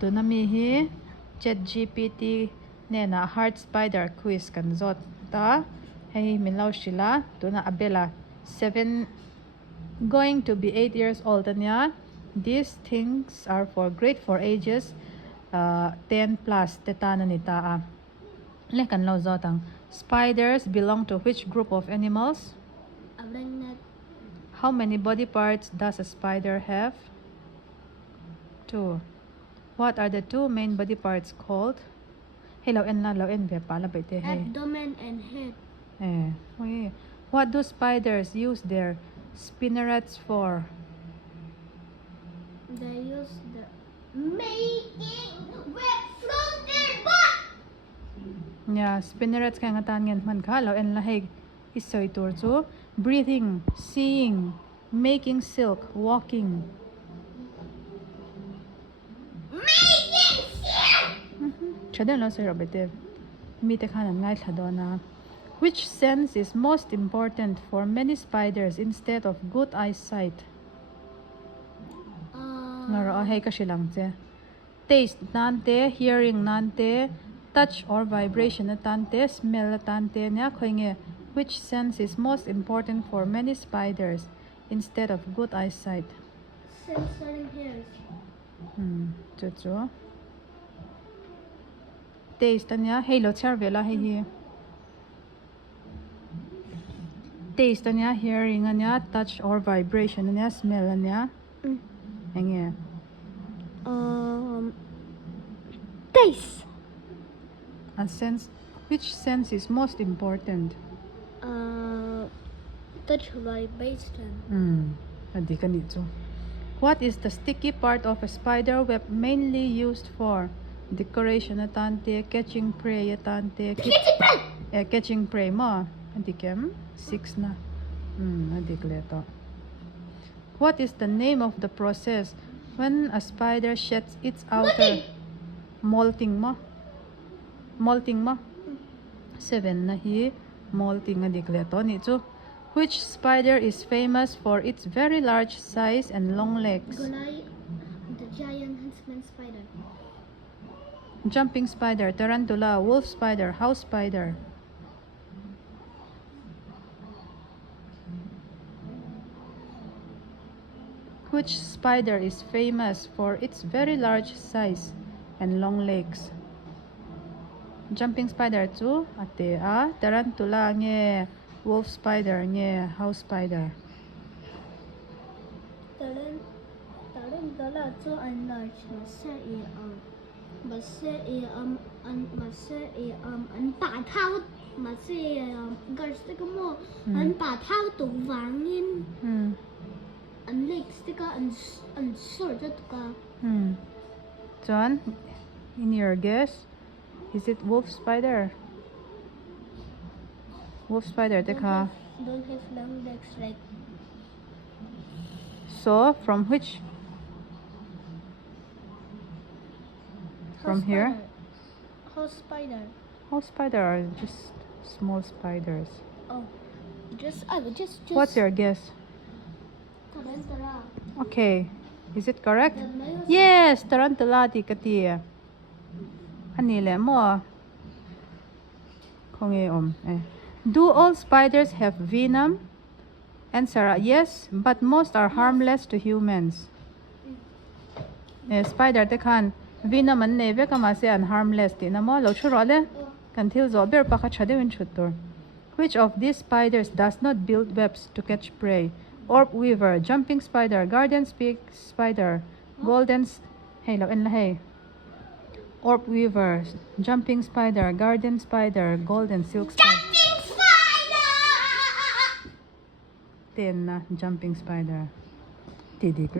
tu na mi hi ChatGPT ne na heart spider quiz kan zot ta hei min lo shila tu na abela 7 going to be 8 years old anya. These things are for great for ages 10 plus tetana nita a le kan lo zotang spiders belong to which group of animals? Araignid. How many body parts does a spider have? 2. What are the two main body parts called? Hey, lo en be pala bete hey. Abdomen and head. Okay. What do spiders use their spinnerets for? They use the making web from their butt. Yeah, spinnerets kaya nga tan ngen man ka lo en la hey isoy tur chu breathing, seeing, making silk, walking. Making silk. Chadon lo sir bete mi te khanan ngai thadona. Which sense is most important for many spiders instead of good eyesight? Ngaro hey ka silang che. Taste nante, hearing nante, touch or vibration tante, smell tante nya khoinge. Which sense is most important for many spiders instead of good eyesight? Sensory hairs. Chu. Taste nya hey lo char vela hey hi. Taste nya, hearing nya, touch or vibration nya, smell nya. Enge. Taste. A sense. Which sense is most important? Touch vibration. Adi ka nito. What is the sticky part of a spider web mainly used for? Decoration atante, catching prey atante. Catching prey mo. Adi kem 6 na. Adi kleto. What is the name of the process when a spider sheds its outer? Molting mo. 7 na hi molting adi kleto nito. Which spider is famous for its very large size and long legs? Goliath, the giant huntsman spider. Jumping spider, tarantula, wolf spider, house spider. Which spider is famous for its very large size and long legs? Jumping spider too, ate tarantula nge, wolf spider nge, house spider. Tarantula too large. An bà thao mà sẽ gần cái mô an bà thao tụ vàng in an legs cái an short cái John, in your guess, is it wolf spider? Wolf spider, teka. don't have long legs like. So, from which? From here? House spider. House spider are just small spiders. Oh, just. What's your guess? Tarantula. Okay, is it correct? Yes, tarantula ti kati. Anile mo. Konge Do all spiders have venom? Answer: yes, but most are harmless to humans. Spider te kan venom an neve kama se an harmless ti na mo lo churo le kan thil zo ber pa kha chade win chutur. Which of these spiders does not build webs to catch prey? Orb weaver, jumping spider, garden spider, golden orb weaver, jumping spider, garden spider, golden silk spider. Jumping spider. 10 na jumping spider. Tidig.